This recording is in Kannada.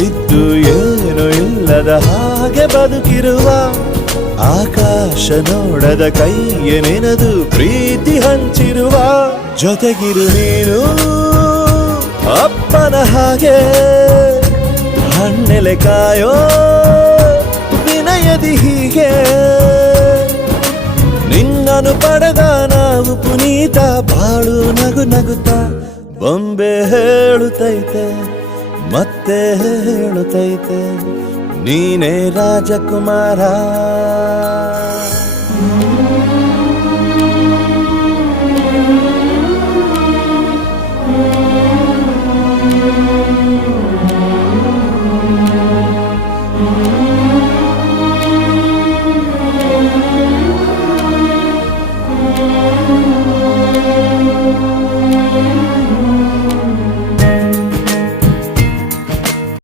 ಇದ್ದು ಏನು ಇಲ್ಲದ ಹಾಗೆ ಬದುಕಿರುವ ಆಕಾಶ ನೋಡದ ಕೈಯ ನೆನೆದು ಪ್ರೀತಿ ಹಂಚಿರುವ ಜೊತೆಗಿರು ನೀನು ಅಪ್ಪನ ಹಾಗೆ ಹಣ್ಣೆಲೆ ಕಾಯೋ ವಿನಯದಿ ಹೀಗೆ ನಿನ್ನನು ಪಡೆದ ನಾವು ಪುನೀತ ಬಾಳು ನಗು ನಗುತ್ತಾ ಬೊಂಬೆ ಹೇಳುತ್ತೈತೆ ಮತ್ತೆ ಹೇಳುತ್ತೈತೆ ನೀನೇ ರಾಜಕುಮಾರ.